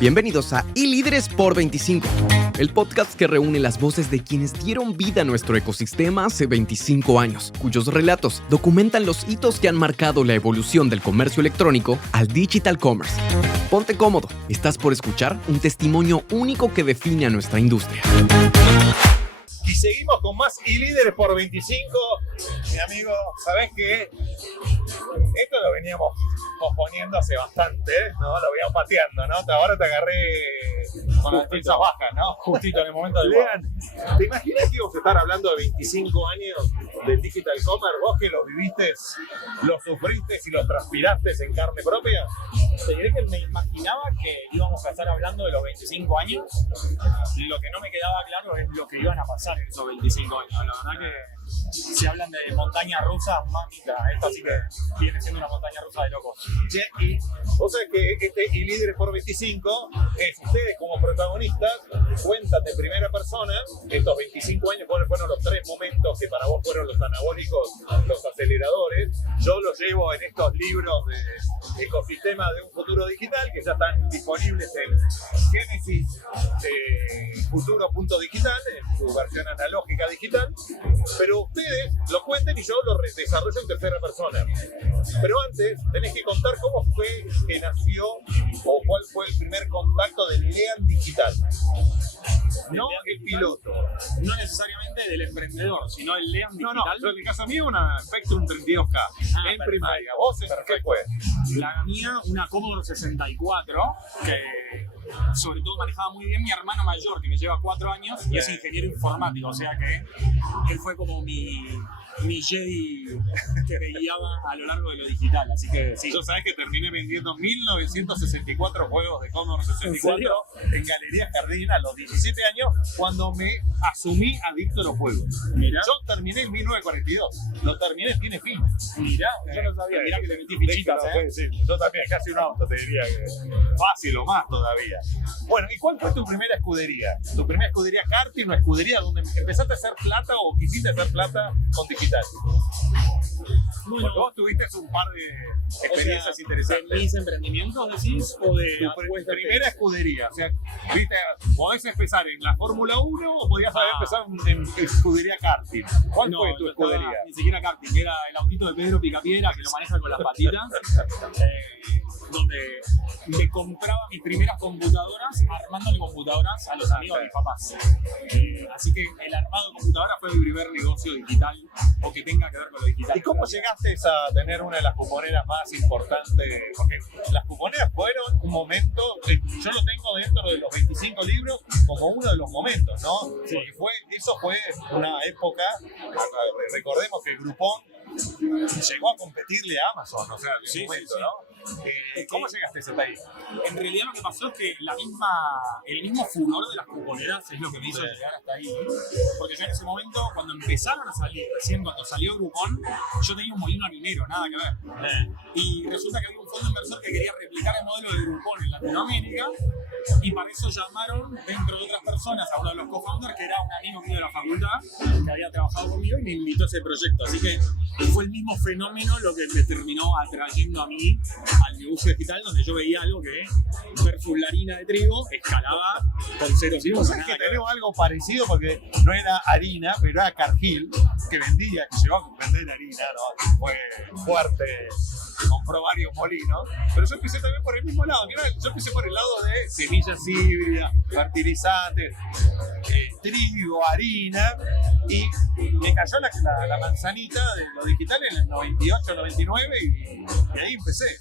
Bienvenidos a iLíderes por 25, el podcast que reúne las voces de quienes dieron vida a nuestro ecosistema hace 25 años, cuyos relatos documentan los hitos que han marcado la evolución del comercio electrónico al digital commerce. Ponte cómodo, estás por escuchar un testimonio único que define a nuestra industria. Y seguimos con más iLíderes por 25. Mi amigo, ¿sabés qué? Esto lo veníamos posponiendo hace bastante, ¿no? Lo veníamos pateando, ¿no? Ahora te agarré con las defensas bajas, ¿no? Justito en el momento del Lean, ¿te imaginas que íbamos a estar hablando de 25 años del digital commerce? Vos que lo viviste, lo sufriste y lo transpiraste en carne propia. Te diré que me imaginaba que íbamos a estar hablando de los 25 años. Lo que no me quedaba claro es lo que iban a pasar en esos 25 años. La verdad que si hablan de montaña rusa, mamita, esto sí que viene siendo una montaña rusa de locos. Y vos sabés que este iLíderes por 25 es ustedes como protagonistas, cuentan de primera persona estos 25 años, cuáles fueron los 3 momentos que para vos fueron los anabólicos, los aceleradores. Yo los llevo en estos libros de ecosistema de un futuro digital que ya están disponibles en Génesis Futuro.digital, en su versión analógica digital, pero ustedes lo cuenten y yo lo desarrollo en tercera persona. Pero antes tenés que contar cómo fue que nació o cuál fue el primer contacto del Lean digital. No el piloto. No necesariamente del emprendedor, sino el Lean digital. No, yo en el caso mío una Spectrum 32K en primaria. ¿Vos qué fue? La mía, una Commodore 64, que sobre todo manejaba muy bien mi hermano mayor, que me lleva 4 años y es ingeniero informático, o sea que él fue como mi Jedi que me guiaba a lo largo de lo digital, así que sí. Yo sabés que terminé vendiendo 1964 juegos de Commodore 64 en Galerías Jardín a los 17 años cuando me asumí adicto a los juegos. Mirá. Yo terminé en 1942, lo terminé, tiene fin. Mirá, yo no sabía. Mirá que te metí fichitas, sí. Yo también, casi un auto te diría que fácil o más todavía. Bueno, ¿y cuál fue tu primera escudería? ¿Tu primera escudería karting, una escudería donde empezaste a hacer plata o quisiste hacer plata con digital? Bueno, porque vos tuviste un par de experiencias interesantes. ¿De mis emprendimientos decís o de tu primera escudería? O sea, viste, podés empezar en la Fórmula 1 o podías haber empezado en escudería karting. ¿Cuál fue tu escudería? Ni siquiera karting, era el autito de Pedro Picapiedra que lo maneja con las patitas. Donde me compraba mis primeras computadoras armándole computadoras a los amigos de mis papás. Así que el armado de computadoras fue mi primer negocio digital o que tenga que ver con lo digital. ¿Y cómo llegaste a tener una de las cuponeras más importantes? Porque las cuponeras fueron un momento, yo lo tengo dentro de los 25 libros como uno de los momentos, ¿no? Sí. Porque eso fue una época, recordemos que Groupon llegó a competirle a Amazon, o sea, en un momento, ¿no? ¿Cómo llegaste a ese país? En realidad lo que pasó es que el mismo furor de las cuponeras es lo que me hizo llegar hasta ahí. Porque yo en ese momento, cuando empezaron a salir, recién cuando salió Groupon, yo tenía un molino harinero, nada que ver. Y resulta que había un fondo inversor que quería replicar el modelo de Groupon en Latinoamérica, y para eso llamaron, dentro de otras personas, a uno de los co-founders, que era un amigo mío de la facultad, que había trabajado conmigo y me invitó a ese proyecto. Así que fue el mismo fenómeno lo que me terminó atrayendo a mí al negocio digital, donde yo veía algo que versus la harina de trigo escalaba con ceros y unos. ¿Sabes que tenemos algo parecido? Porque no era harina, pero era Cargill, que vendía, que llegó a vender harina, ¿no? Fue fuerte, compró varios molinos, pero yo empecé también por el mismo lado. Mira, yo empecé por el lado de semillas híbridas, fertilizantes, trigo, harina, y me cayó la manzanita de lo digital en el 98, 99 y ahí empecé.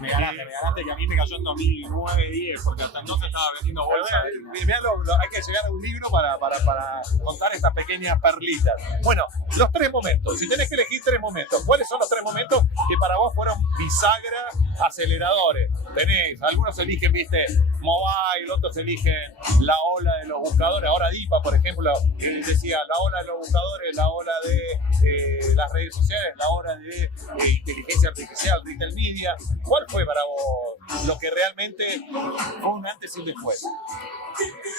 Me ganaste que a mí me cayó en 2009, 10, porque hasta entonces estaba vendiendo bolsa. Hay que llegar a un libro para contar estas pequeñas perlitas. Bueno, los 3 momentos. Si tenés que elegir 3 momentos, ¿cuáles son los 3 momentos que para vos fueron bisagra, aceleradores? Tenés, algunos eligen, viste, mobile, otros eligen la ola de los buscadores. Ahora DIPA, por ejemplo, decía la ola de los buscadores, la ola de las redes sociales, la ola de inteligencia artificial, retail media. ¿Cuál fue para vos lo que realmente fue un antes y un después?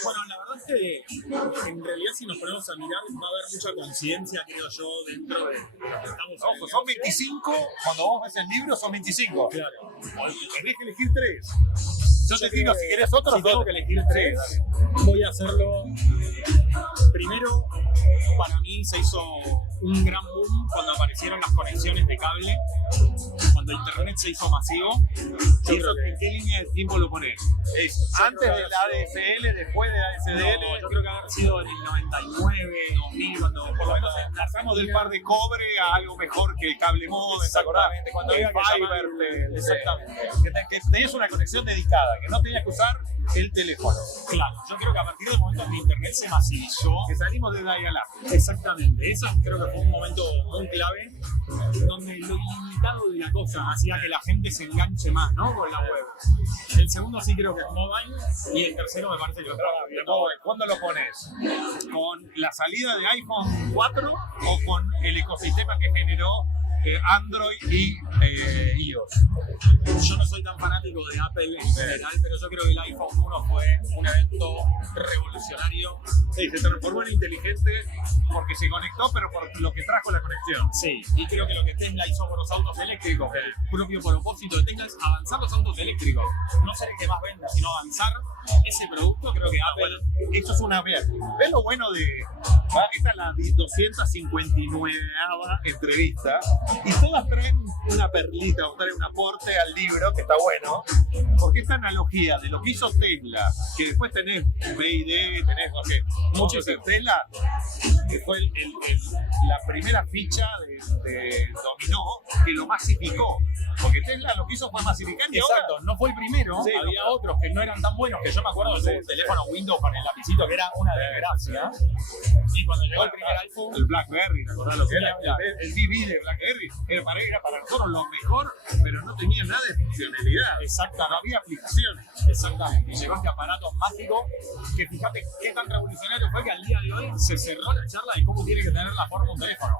Bueno, la verdad es que en realidad si nos ponemos a mirar va a haber mucha coincidencia, creo yo, dentro de lo que estamos son 25, cuando vos ves el libro son 25. Claro. Tenés que elegir 3. Yo te tiro, si querés otro. Si tengo que elegir tres, voy a hacerlo. Primero, para mí se hizo un gran boom cuando aparecieron las conexiones de cable, cuando internet se hizo masivo. ¿En qué línea de tiempo lo pones? ¿Es antes del ADSL, después del ADSL? No, yo creo que haber sido en el 99, 2000, cuando por lo menos pasamos del par de cobre a algo mejor que el cable módem. Exactamente, cuando había que Fiber, exactamente. que tenías una conexión dedicada, que no tenías que usar el teléfono. Claro, yo creo que a partir del momento en que internet se masivizó, Que salimos de dial-up. exactamente, eso creo que fue un momento muy clave, donde lo ilimitado de la cosa hacía que la gente se enganche más, ¿no? Con la web. El segundo sí creo que es mobile, y el tercero me parece que ¿Cuándo lo pones? ¿Con la salida de iPhone 4 o con el ecosistema que generó Android y iOS? Yo no soy tan fanático de Apple en general, pero yo creo que el iPhone 1 fue un evento revolucionario. Sí, se transformó en inteligente porque se conectó, pero por lo que trajo la conexión. Sí, y creo que lo que Tesla hizo por los autos eléctricos, el propio propósito de Tesla es avanzar los autos eléctricos, no ser el que más venda, sino avanzar ese producto. Creo que Apple... Bueno, esto es una... ¿Ves lo bueno de... Esta es la 259ª entrevista y todas traen una perlita o traen un aporte al libro, que está bueno, porque esta analogía de lo que hizo Tesla, que después tenés BYD, tenés, no sé, muchísimo. Tesla, que fue la primera ficha de dominó, que lo masificó. Porque Tesla lo que hizo fue masificar y Exacto, ahora... no fue el primero, Sí, había no, otros que no eran tan buenos, que yo me acuerdo de un teléfono Windows con el lapicito que era una desgracia. Y cuando llegó el primer iPhone, el BlackBerry, ¿te acordás lo que era? El BB de BlackBerry era para nosotros lo mejor, pero no tenía nada de funcionalidad. exacto, No había aplicaciones. exactamente. Y llegó este aparato mágico que fíjate qué tan revolucionario fue que al día de hoy se cerró la charla de cómo tiene que tener la forma un teléfono.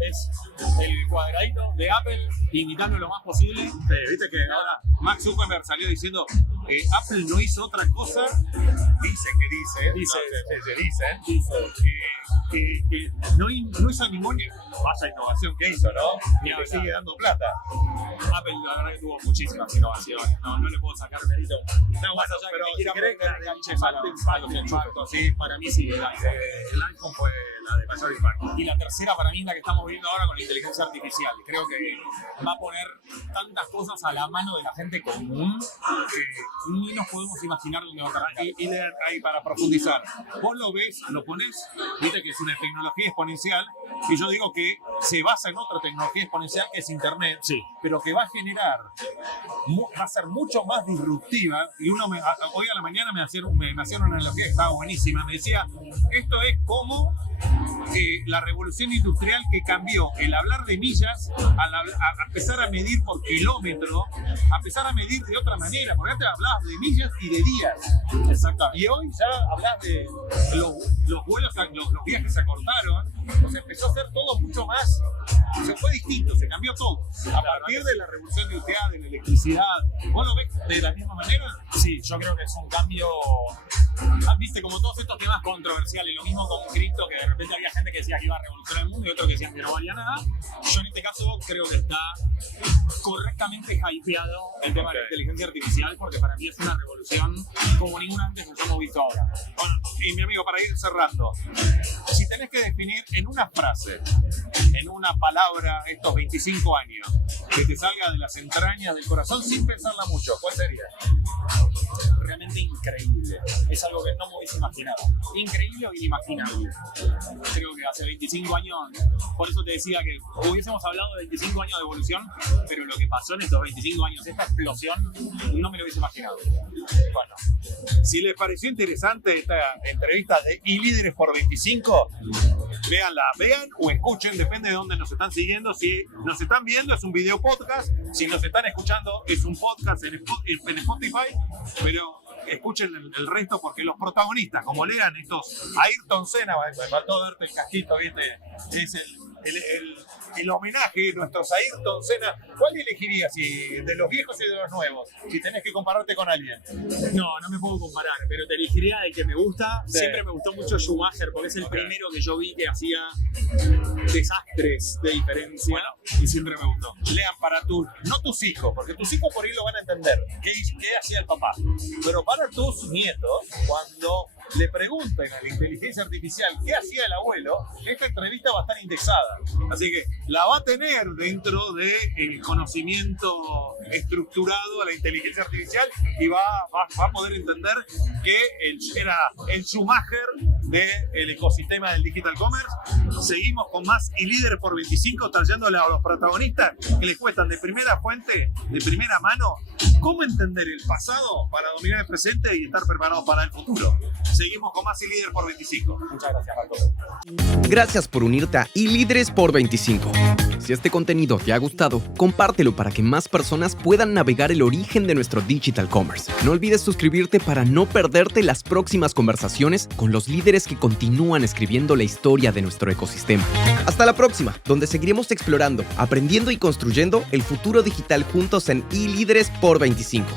Es el cuadradito de Apple, imitando lo más posible. Sí, viste que ahora Max Zuckerberg salió diciendo Apple no hizo otra cosa, dice que no hizo ninguna vaya innovación que hizo, ¿no? Y que sigue dando plata. Apple la verdad que tuvo muchísimas innovaciones, no le puedo sacar mérito. No, bueno, pero si querés que enganches a los impacto, sí, para mí sí, el iPhone fue la de mayor impacto. Y la tercera para mí es la que estamos viendo ahora con la inteligencia artificial. Creo que va a poner tantas cosas a la mano de la gente común que ni nos podemos imaginar dónde va a terminar. Y ahí para profundizar, vos lo ves, lo pones, viste que es una tecnología exponencial, y yo digo que se basa en otra tecnología exponencial que es Internet, Sí. pero que va a generar, va a ser mucho más disruptiva. Y hoy a la mañana me hacían una analogía que estaba buenísima, me decía, esto es como la revolución industrial que cambió el hablar de millas a empezar a medir por kilómetro, a empezar a medir de otra manera, porque antes hablabas de millas y de días. Exactamente. Y hoy ya hablas de los vuelos, los viajes se acortaron, o sea, empezó a ser todo mucho más, se fue distinto, se cambió todo. A partir de la revolución industrial, de la electricidad, ¿vos lo ves de la misma manera? Sí, yo creo que es un cambio, viste, como todos estos temas controversiales, lo mismo con cripto, que de repente había gente que decía que iba a revolucionar el mundo y otros que decían que no valía nada. Yo en este caso creo que está correctamente hypeado el tema de la inteligencia artificial, porque para mí es una revolución como ninguna antes que hemos visto ahora. Bueno, y mi amigo, para ir cerrando, si tenés que definir en una frase, en una palabra, estos 25 años, que te salga de las entrañas del corazón sin pensarla mucho, ¿cuál sería? Realmente increíble. Es algo que no me hubiese imaginado. Increíble o inimaginable. Creo que hace 25 años, por eso te decía que hubiésemos hablado de 25 años de evolución, pero lo que pasó en estos 25 años, esta explosión, no me lo hubiese imaginado. Bueno, si les pareció interesante esta entrevista de iLíderes por 25, véanla, vean o escuchen, depende de dónde nos están siguiendo. Si nos están viendo es un video podcast, si nos están escuchando es un podcast en Spotify, pero escuchen el resto porque los protagonistas, como lean estos, Ayrton Senna, me faltó verte el casquito, ¿viste? Es el homenaje, nuestros Ayrton Senna. ¿Cuál elegirías de los viejos y de los nuevos? Si tenés que compararte con alguien. No me puedo comparar, pero te elegiría el que me gusta. Sí. Siempre me gustó mucho Schumacher porque es el primero que yo vi que hacía desastres de diferencia. Bueno. Y siempre me gustó. Lean para no tus hijos, porque tus hijos por ahí lo van a entender, qué hacía el papá. Pero para tus nietos, cuando le pregunten a la inteligencia artificial qué hacía el abuelo, esta entrevista va a estar indexada. Así que la va a tener dentro del conocimiento estructurado a la inteligencia artificial y va a poder entender que era el Schumacher del ecosistema del digital commerce. Seguimos con más y Líderes por 25, trayéndole a los protagonistas que les cuestan de primera fuente, de primera mano, cómo entender el pasado para dominar el presente y estar preparados para el futuro. Seguimos con más y Líderes por 25. Muchas gracias, Marco. Gracias por unirte a iLíderes por 25. Si este contenido te ha gustado, compártelo para que más personas puedan navegar el origen de nuestro digital commerce. No olvides suscribirte para no perderte las próximas conversaciones con los líderes que continúan escribiendo la historia de nuestro ecosistema. Hasta la próxima, donde seguiremos explorando, aprendiendo y construyendo el futuro digital juntos en iLíderes por 25.